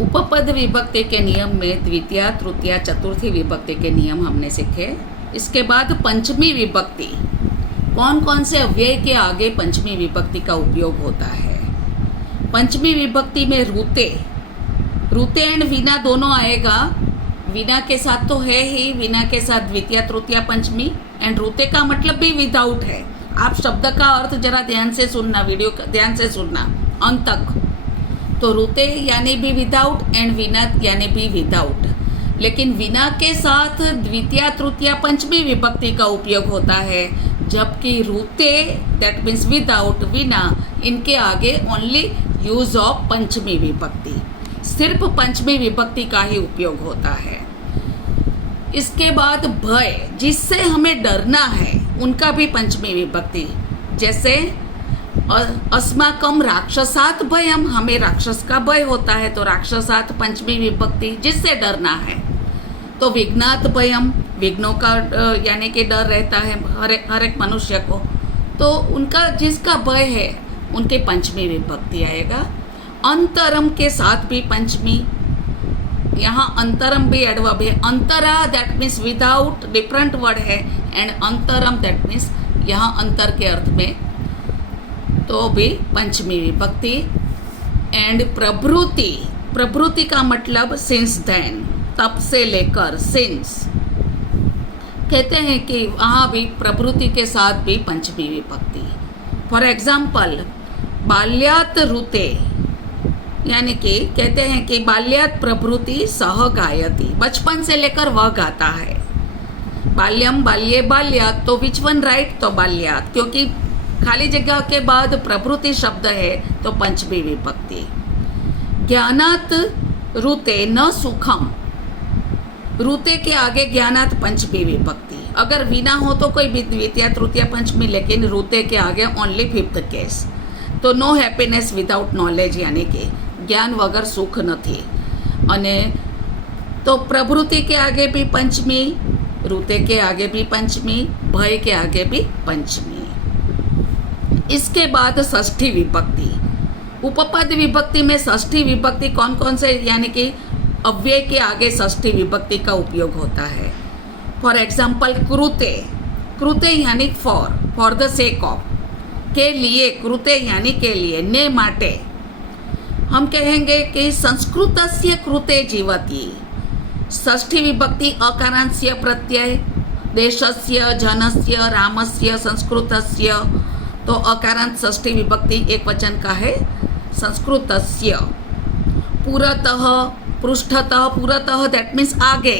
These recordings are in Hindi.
उपपद विभक्ति के नियम में द्वितीय, तृतीय, चतुर्थी विभक्ति के नियम हमने सीखे। इसके बाद पंचमी विभक्ति, कौन कौन से अव्यय के आगे पंचमी विभक्ति का उपयोग होता है। पंचमी विभक्ति में रूते, रूते एंड वीणा दोनों आएगा। वीणा के साथ तो है ही, वीणा के साथ द्वितीय, तृतीय, पंचमी, एंड रूते का मतलब भी विदाउट है। आप शब्द का अर्थ जरा ध्यान से सुनना, वीडियो ध्यान से सुनना अंत तक। तो रूते यानी भी विदाउट एंड वीणा यानी भी विदाउट, लेकिन वीणा के साथ द्वितीय, तृतीय, पंचमी विभक्ति का उपयोग होता है, जबकि रूते दैट मीन्स विदाउट, वीणा इनके आगे ओनली यूज ऑफ पंचमी विभक्ति, सिर्फ पंचमी विभक्ति का ही उपयोग होता है। इसके बाद भय, जिससे हमें डरना है, उनका भी पंचमी विभक्ति, जैसे अस्माकम राक्षसात भयम, हमें राक्षस का भय होता है तो राक्षसात पंचमी विभक्ति, जिससे डरना है। तो विघ्नात भयम, विघ्नों का यानी कि डर रहता है हर एक मनुष्य को, तो उनका जिसका भय है उनके पंचमी विभक्ति आएगा। अंतरम के साथ भी पंचमी, यहाँ अंतरम भी एडवर्ब है। अंतरा that means without, different word है, एंड अंतरम दैट मीन्स यहाँ अंतर के अर्थ में, तो भी पंचमी विभक्ति। एंड प्रभृति, प्रभृति का मतलब सिंस देन, तब से लेकर, सिंस कहते हैं कि वहाँ भी प्रभृति के साथ भी पंचमी विभक्ति। फॉर एग्जाम्पल बाल्यात रुते, यानी कि कहते हैं कि बाल्यात प्रभृति सह गायति, बचपन से लेकर वह गाता है। बाल्यम, बाल्ये, बाल्यात, तो विच वन राइट, तो बाल्यात, क्योंकि खाली जगह के बाद प्रभृति शब्द है तो पंचमी विभक्ति। ज्ञानात रुते न सुखम, रुते के आगे ज्ञानात पंचमी विभक्ति। अगर वीणा हो तो कोई भी द्वितीय, तृतीय, पंचमी, लेकिन रुते के आगे ओनली फिफ्थ केस। तो नो हैप्पीनेस विदाउट नॉलेज, यानी कि ज्ञान वगर सुख नहीं। अने तो प्रभृति के आगे भी पंचमी, रुते के आगे भी पंचमी, भय के आगे भी पंचमी। इसके बाद षष्ठी विभक्ति। उपपद विभक्ति में षष्ठी विभक्ति कौन कौन से, यानी कि अव्यय के आगे षष्ठी विभक्ति का उपयोग होता है। फॉर एग्जाम्पल कृते, कृते यानी फॉर द सेक ऑफ, के लिए, कृते यानी के लिए, ने माटे। हम कहेंगे कि संस्कृतस्य कृते जीवति, षष्ठी विभक्ति अकारांस्य प्रत्यय, देशस्य, जनस्य, रामस्य, संस्कृतस्य, तो अकारांत षष्ठी विभक्ति एक वचन का है संस्कृतस्य। पुरतः, पृष्ठतः, पुरतः दैट मीन्स आगे,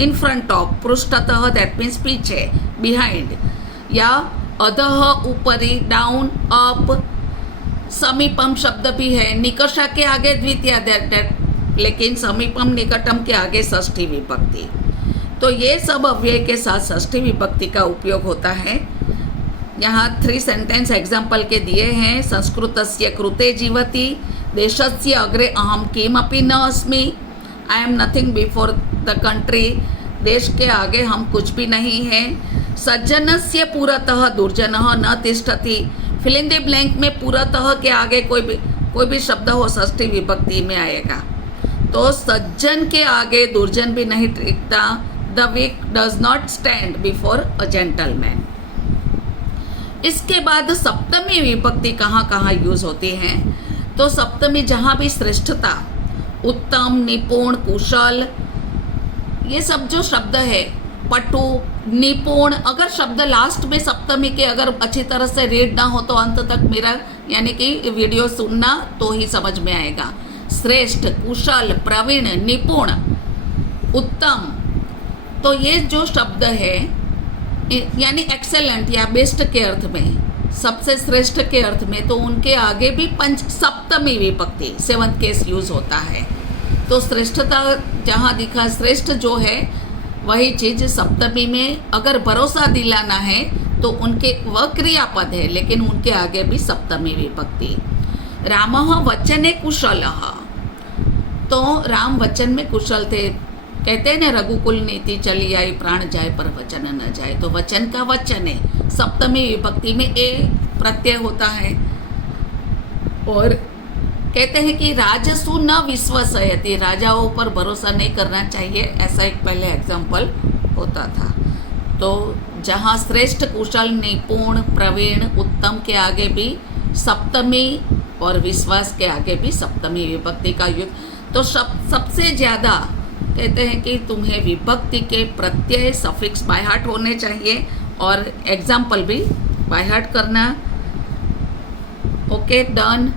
इन फ्रंट ऑफ, पृष्ठतः दैट मीन्स पीछे, बिहाइंड, या अधः, ऊपरी, डाउन, अप। समीपम शब्द भी है, निकषा के आगे द्वितीय दैट, लेकिन समीपम, निकटम के आगे षष्ठी विभक्ति। तो ये सब अव्यय के साथ षष्ठी विभक्ति का उपयोग होता है। यहाँ 3 सेंटेंस एग्जाम्पल के दिए हैं। संस्कृतस्य कृते जीवति, देशस्य अग्रे अहम किमपि न अस्मि, I am nothing before the country, देश के आगे हम कुछ भी नहीं हैं। सज्जनस्य पुरतः दुर्जनः न तिष्ठति, फिल इन द ब्लैंक में पुरतः के आगे कोई भी शब्द हो षष्ठी विभक्ति में आएगा। तो सज्जन के आगे दुर्जन भी नहीं टिकता। The weak does not stand before a gentleman. इसके बाद सप्तमी विभक्ति कहाँ कहाँ यूज होती है। तो सप्तमी जहाँ भी श्रेष्ठता, उत्तम, निपुण, कुशल, ये सब जो शब्द है, पटु, निपुण, अगर शब्द लास्ट में सप्तमी के अगर अच्छी तरह से रीड ना हो तो अंत तक मेरा यानी कि वीडियो सुनना तो ही समझ में आएगा। श्रेष्ठ, कुशल, प्रवीण, निपुण, उत्तम, तो ये जो शब्द है यानी एक्सेलेंट या बेस्ट के अर्थ में, सबसे श्रेष्ठ के अर्थ में, तो उनके आगे भी सप्तमी विभक्ति, 7th केस यूज होता है। तो श्रेष्ठता जहाँ दिखा, श्रेष्ठ जो है वही चीज सप्तमी में अगर भरोसा दिलाना है तो उनके वह क्रियापद है, लेकिन उनके आगे भी सप्तमी विभक्ति। रामः वचने कुशलः, तो राम वचन में कुशल थे। कहते हैं ना, रघुकुल नीति चली आई, प्राण जाए पर वचन न जाए, तो वचन का वचन है। सप्तमी विभक्ति में ए प्रत्यय होता है और कहते हैं कि राजसु न विश्वसयति, राजाओं पर भरोसा नहीं करना चाहिए, ऐसा एक पहले एग्जाम्पल होता था। तो जहाँ श्रेष्ठ, कुशल, निपुण, प्रवीण, उत्तम के आगे भी सप्तमी और विश्वास के आगे भी सप्तमी विभक्ति का युग। तो सबसे ज़्यादा कहते हैं कि तुम्हें विभक्ति के प्रत्यय सफिक्स बाय हार्ट होने चाहिए और एग्जाम्पल भी बाय हार्ट करना। Okay, done.